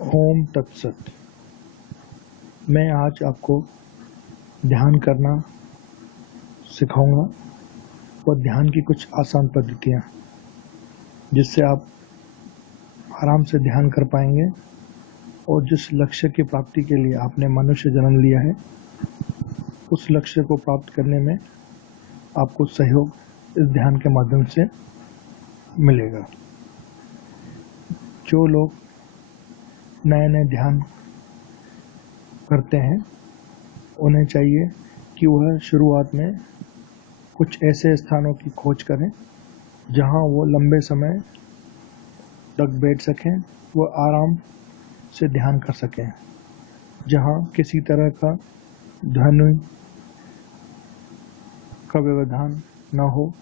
ओम तत्सत। मैं आज आपको ध्यान करना सिखाऊंगा और ध्यान की कुछ आसान पद्धतियाँ जिससे आप आराम से ध्यान कर पाएंगे और जिस लक्ष्य की प्राप्ति के लिए आपने मनुष्य जन्म लिया है उस लक्ष्य को प्राप्त करने में आपको सहयोग इस ध्यान के माध्यम से मिलेगा। जो लोग नए ध्यान करते हैं उन्हें चाहिए कि वह शुरुआत में कुछ ऐसे स्थानों की खोज करें जहां वो लंबे समय तक बैठ सकें, वो आराम से ध्यान कर सकें, जहां किसी तरह का ध्वनि का व्यवधान न हो,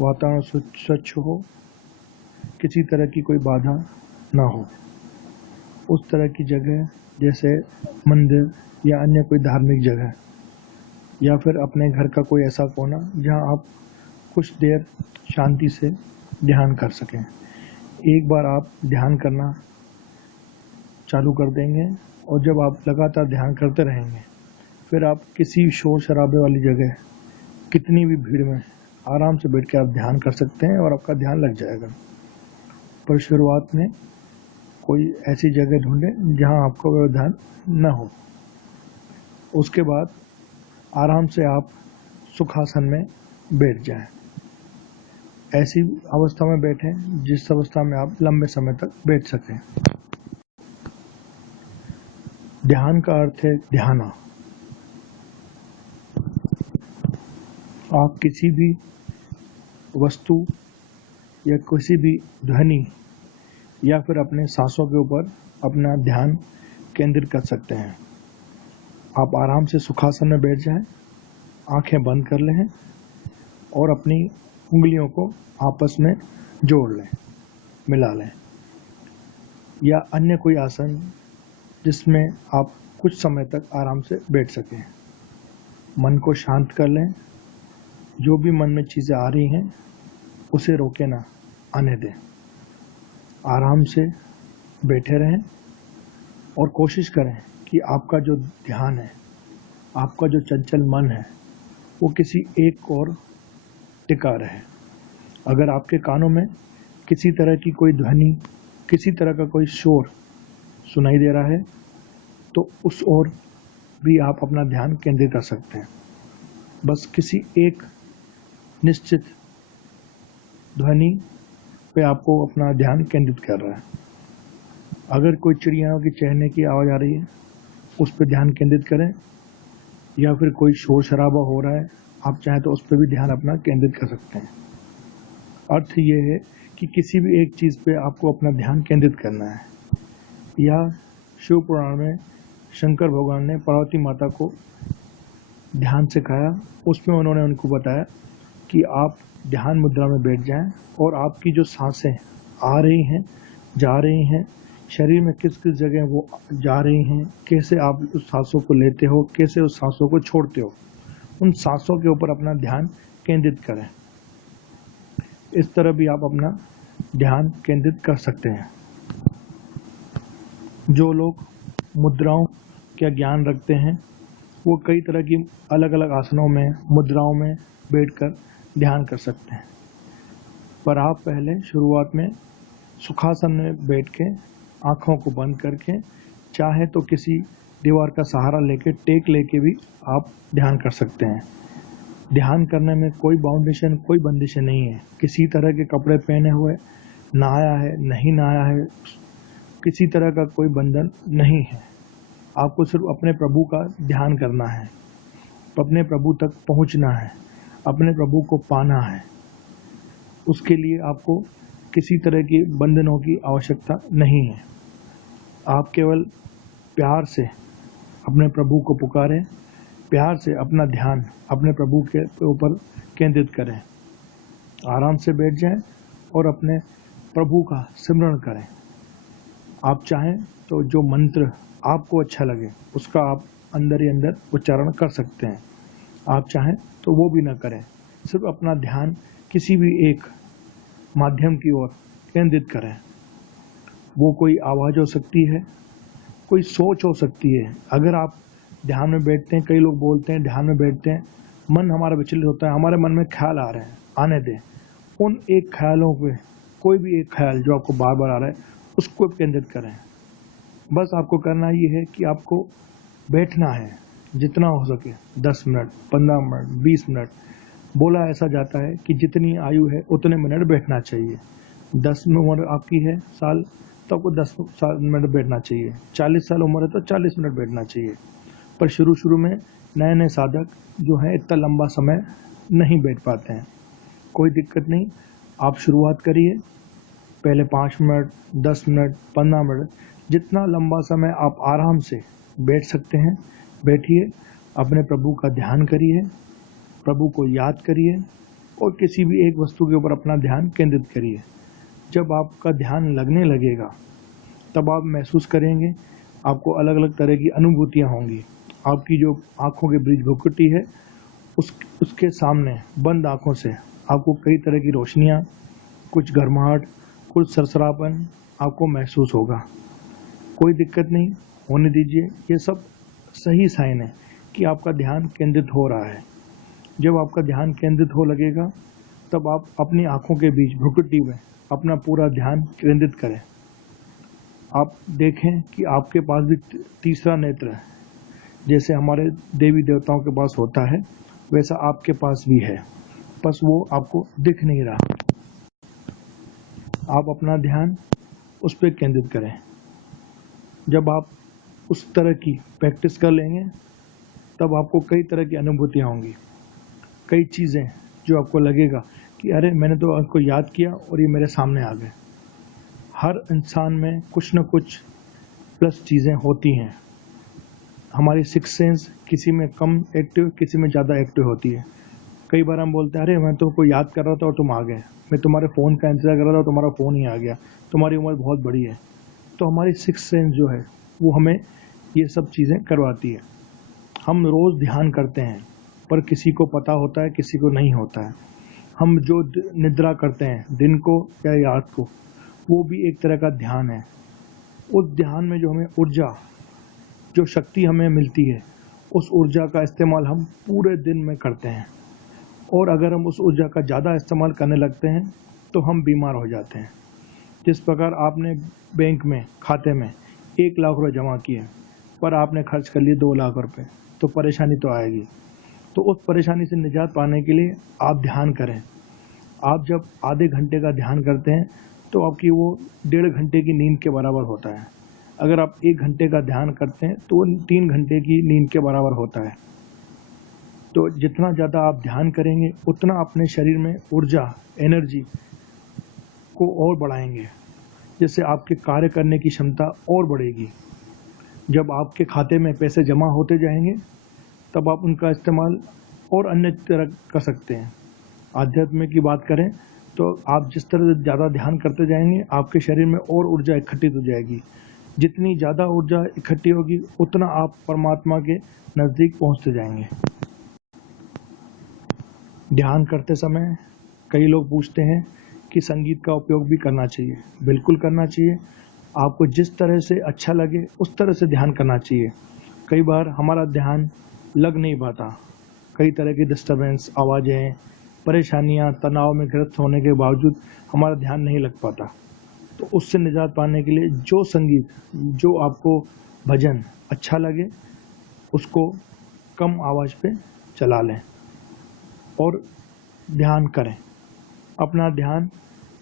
वातावरण स्वच्छ हो, किसी तरह की कोई बाधा न हो। उस तरह की जगह जैसे मंदिर या अन्य कोई धार्मिक जगह या फिर अपने घर का कोई ऐसा कोना जहां आप कुछ देर शांति से ध्यान कर सकें। एक बार आप ध्यान करना चालू कर देंगे और जब आप लगातार ध्यान करते रहेंगे फिर आप किसी शोर शराबे वाली जगह, कितनी भी भीड़ में आराम से बैठ के आप ध्यान कर सकते हैं और आपका ध्यान लग जाएगा। पर शुरुआत में कोई ऐसी जगह ढूंढें जहां आपका व्यवधान न हो। उसके बाद आराम से आप सुखासन में बैठ जाएं। ऐसी अवस्था में बैठें जिस अवस्था में आप लंबे समय तक बैठ सकें। ध्यान का अर्थ है ध्याना। आप किसी भी वस्तु या किसी भी ध्वनि या फिर अपने सांसों के ऊपर अपना ध्यान केंद्रित कर सकते हैं। आप आराम से सुखासन में बैठ जाएं, आंखें बंद कर लें और अपनी उंगलियों को आपस में जोड़ लें, मिला लें, या अन्य कोई आसन जिसमें आप कुछ समय तक आराम से बैठ सकें। मन को शांत कर लें। जो भी मन में चीज़ें आ रही हैं उसे रोके ना, आने दें। आराम से बैठे रहें और कोशिश करें कि आपका जो ध्यान है, आपका जो चंचल मन है, वो किसी एक और टिका रहे। अगर आपके कानों में किसी तरह की कोई ध्वनि, किसी तरह का कोई शोर सुनाई दे रहा है तो उस ओर भी आप अपना ध्यान केंद्रित कर सकते हैं। बस किसी एक निश्चित ध्वनि पे आपको अपना ध्यान केंद्रित कर रहा है। अगर कोई चिड़ियाओं की चहकने की आवाज़ आ रही है उस पर ध्यान केंद्रित करें, या फिर कोई शोर शराबा हो रहा है, आप चाहें तो उस पर भी ध्यान अपना केंद्रित कर सकते हैं। अर्थ ये है कि किसी भी एक चीज़ पे आपको अपना ध्यान केंद्रित करना है। या शिव पुराण में शंकर भगवान ने पार्वती माता को ध्यान सिखाया। उसमें उन्होंने उनको बताया कि आप ध्यान मुद्रा में बैठ जाएं और आपकी जो सांसें आ रही हैं, जा रही हैं, शरीर में किस किस जगह वो जा रही हैं, कैसे आप उस सांसों को लेते हो, कैसे उस सांसों को छोड़ते हो, उन सांसों के ऊपर अपना ध्यान केंद्रित करें। इस तरह भी आप अपना ध्यान केंद्रित कर सकते हैं। जो लोग मुद्राओं का ज्ञान रखते हैं वो कई तरह की अलग अलग आसनों में, मुद्राओं में बैठकर ध्यान कर सकते हैं। पर आप पहले शुरुआत में सुखासन में बैठ के आँखों को बंद करके, चाहे तो किसी दीवार का सहारा लेके, टेक लेके भी आप ध्यान कर सकते हैं। ध्यान करने में कोई बाउंडेशन, कोई बंदिशें नहीं है। किसी तरह के कपड़े पहने हुए, नहाया है, नहीं नहाया है, किसी तरह का कोई बंधन नहीं है। आपको सिर्फ अपने प्रभु का ध्यान करना है, अपने प्रभु तक पहुंचना है, अपने प्रभु को पाना है। उसके लिए आपको किसी तरह के बंधनों की आवश्यकता नहीं है। आप केवल प्यार से अपने प्रभु को पुकारें, प्यार से अपना ध्यान अपने प्रभु के ऊपर केंद्रित करें। आराम से बैठ जाएं और अपने प्रभु का सिमरण करें। आप चाहें तो जो मंत्र आपको अच्छा लगे उसका आप अंदर ही अंदर उच्चारण कर सकते हैं। आप चाहें तो वो भी ना करें। सिर्फ अपना ध्यान किसी भी एक माध्यम की ओर केंद्रित करें वो कोई आवाज़ हो सकती है, कोई सोच हो सकती है। अगर आप ध्यान में बैठते हैं, कई लोग बोलते हैं ध्यान में बैठते हैं मन हमारा विचलित होता है, हमारे मन में ख्याल आ रहे हैं, आने दें। उन एक ख्यालों पे कोई भी एक ख्याल जो आपको बार बार आ रहा है उसको केंद्रित करें। बस आपको करना ये है कि आपको बैठना है जितना हो सके, 10 मिनट, 15 मिनट, 20 मिनट। बोला ऐसा जाता है कि जितनी आयु है उतने मिनट बैठना चाहिए। 10 में उम्र आपकी है साल, तो आपको 10 मिनट बैठना चाहिए। 40 साल उम्र है तो 40 मिनट बैठना चाहिए। पर शुरू में नए नए साधक जो हैं इतना लंबा समय नहीं बैठ पाते हैं। कोई दिक्कत नहीं, आप शुरुआत करिए। पहले 5 मिनट, 10 मिनट, 15 मिनट, जितना लंबा समय आप आराम से बैठ सकते हैं बैठिए। अपने प्रभु का ध्यान करिए, प्रभु को याद करिए और किसी भी एक वस्तु के ऊपर अपना ध्यान केंद्रित करिए। जब आपका ध्यान लगने लगेगा तब आप महसूस करेंगे, आपको अलग अलग तरह की अनुभूतियाँ होंगी। आपकी जो आँखों के बीच भुकुटी है उसके सामने बंद आँखों से आपको कई तरह की रोशनियाँ, कुछ गर्माहट, कुछ सरसरापन आपको महसूस होगा। कोई दिक्कत नहीं, होने दीजिए। ये सब सही साइन है कि आपका ध्यान केंद्रित हो रहा है। जब आपका ध्यान केंद्रित हो लगेगा तब आप अपनी आँखों के बीच भ्रुकुटी में अपना पूरा ध्यान केंद्रित करें। आप देखें कि आपके पास भी तीसरा नेत्र है, जैसे हमारे देवी देवताओं के पास होता है वैसा आपके पास भी है, बस वो आपको दिख नहीं रहा। आप अपना ध्यान उस पर केंद्रित करें। जब आप उस तरह की प्रैक्टिस कर लेंगे तब आपको कई तरह की अनुभूतियाँ होंगी, कई चीज़ें जो आपको लगेगा कि अरे मैंने तो आपको याद किया और ये मेरे सामने आ गए। हर इंसान में कुछ न कुछ प्लस चीज़ें होती हैं। हमारी सिक्स सेंस किसी में कम एक्टिव, किसी में ज़्यादा एक्टिव होती है। कई बार हम बोलते हैं अरे मैं तो कोई याद कर रहा था और तुम आ गए, मैं तुम्हारे फ़ोन का इंतज़ार कर रहा था और तुम्हारा फ़ोन ही आ गया, तुम्हारी उम्र बहुत बड़ी है। तो हमारी सिक्स सेंस जो है वो हमें ये सब चीज़ें करवाती है। हम रोज़ ध्यान करते हैं पर किसी को पता होता है, किसी को नहीं होता है। हम जो निद्रा करते हैं दिन को या रात को, वो भी एक तरह का ध्यान है। उस ध्यान में जो हमें ऊर्जा, जो शक्ति हमें मिलती है, उस ऊर्जा का इस्तेमाल हम पूरे दिन में करते हैं। और अगर हम उस ऊर्जा का ज़्यादा इस्तेमाल करने लगते हैं तो हम बीमार हो जाते हैं। जिस प्रकार आपने बैंक में खाते में 1 लाख रुपये जमा किए पर आपने खर्च कर लिए 2 लाख रुपये, तो परेशानी तो आएगी। तो उस परेशानी से निजात पाने के लिए आप ध्यान करें। आप जब आधे घंटे का ध्यान करते हैं तो आपकी वो 1.5 घंटे की नींद के बराबर होता है। अगर आप 1 घंटे का ध्यान करते हैं तो वो 3 घंटे की नींद के बराबर होता है। तो जितना ज़्यादा आप ध्यान करेंगे उतना अपने शरीर में ऊर्जा, एनर्जी को और बढ़ाएंगे, जिससे आपके कार्य करने की क्षमता और बढ़ेगी। जब आपके खाते में पैसे जमा होते जाएंगे तब आप उनका इस्तेमाल और अन्य तरह कर सकते हैं। आध्यात्म की बात करें तो आप जिस तरह से ज़्यादा ध्यान करते जाएंगे आपके शरीर में और ऊर्जा इकट्ठी हो जाएगी। जितनी ज़्यादा ऊर्जा इकट्ठी होगी उतना आप परमात्मा के नज़दीक पहुंचते जाएंगे। ध्यान करते समय कई लोग पूछते हैं कि संगीत का उपयोग भी करना चाहिए। बिल्कुल करना चाहिए। आपको जिस तरह से अच्छा लगे उस तरह से ध्यान करना चाहिए। कई बार हमारा ध्यान लग नहीं पाता, कई तरह की डिस्टर्बेंस, आवाज़ें, परेशानियां, तनाव में ग्रस्त होने के बावजूद हमारा ध्यान नहीं लग पाता। तो उससे निजात पाने के लिए जो संगीत, जो आपको भजन अच्छा लगे उसको कम आवाज़ पे चला लें और ध्यान करें। अपना ध्यान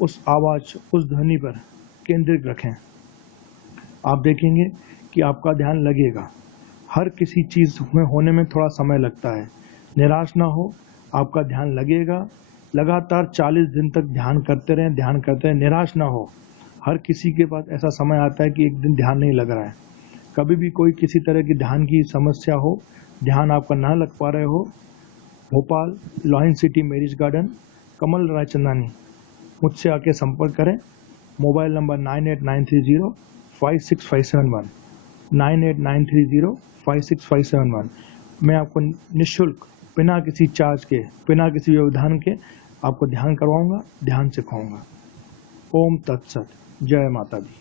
उस आवाज़, उस ध्वनि पर केंद्रित रखें। आप देखेंगे कि आपका ध्यान लगेगा। हर किसी चीज़ में होने में थोड़ा समय लगता है। निराश ना हो, आपका ध्यान लगेगा। लगातार 40 दिन तक ध्यान करते रहें, ध्यान करते रहें, निराश ना हो। हर किसी के पास ऐसा समय आता है कि एक दिन ध्यान नहीं लग रहा है। कभी भी कोई किसी तरह की ध्यान की समस्या हो, ध्यान आपका ना लग पा रहे हो, Bhopal, lion city, marriage garden, Kamal Raichandani, मुझसे आके संपर्क करें। Mobile number 9893056571, 9893056571। मैं आपको निःशुल्क, बिना किसी चार्ज के, बिना किसी व्यवधान के आपको ध्यान करवाऊंगा, ध्यान सिखाऊंगा। ओम तत्सत। जय माता दी।